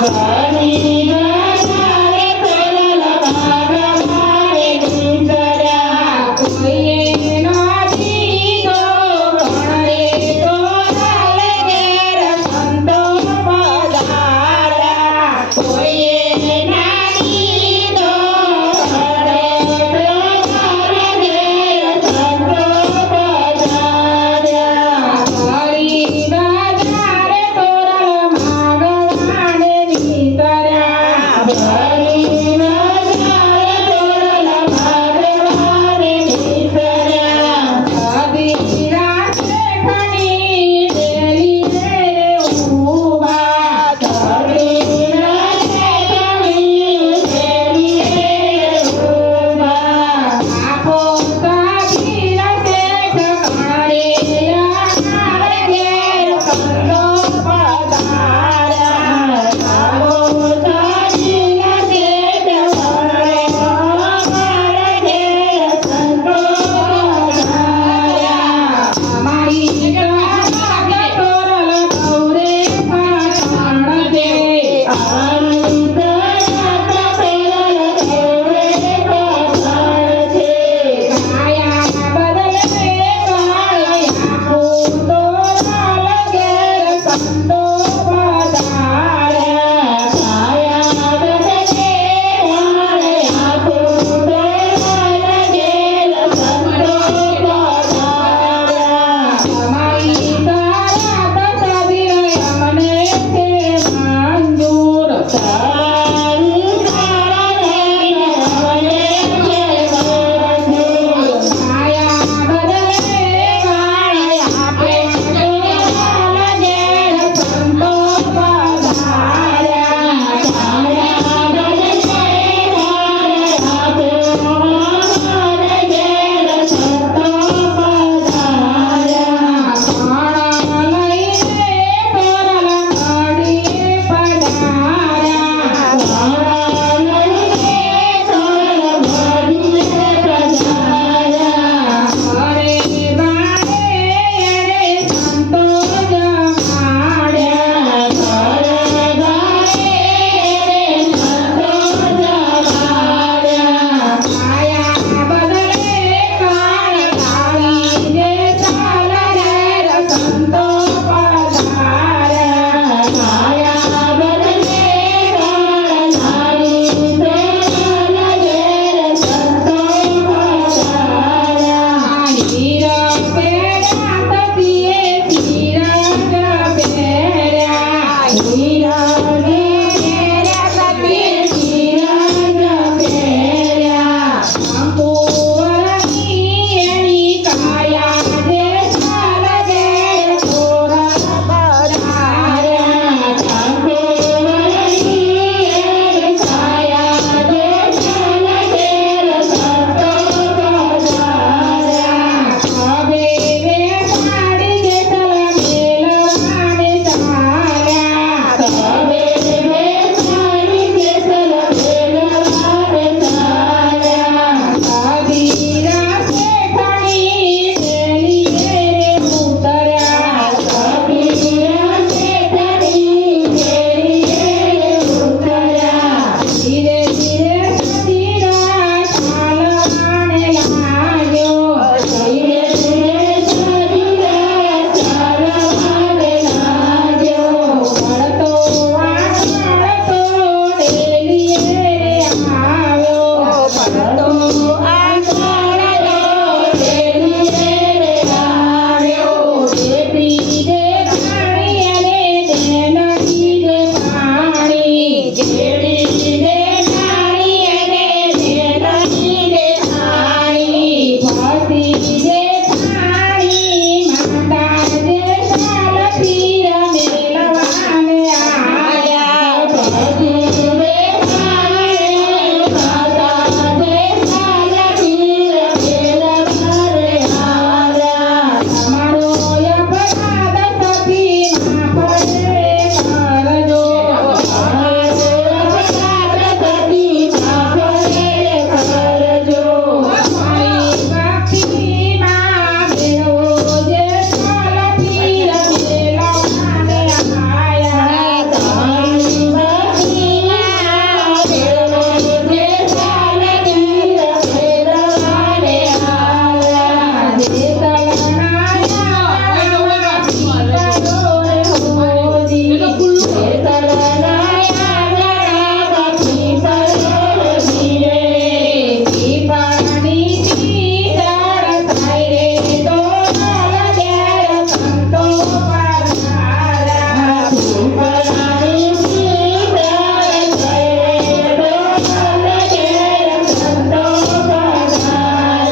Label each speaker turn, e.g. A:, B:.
A: 可 你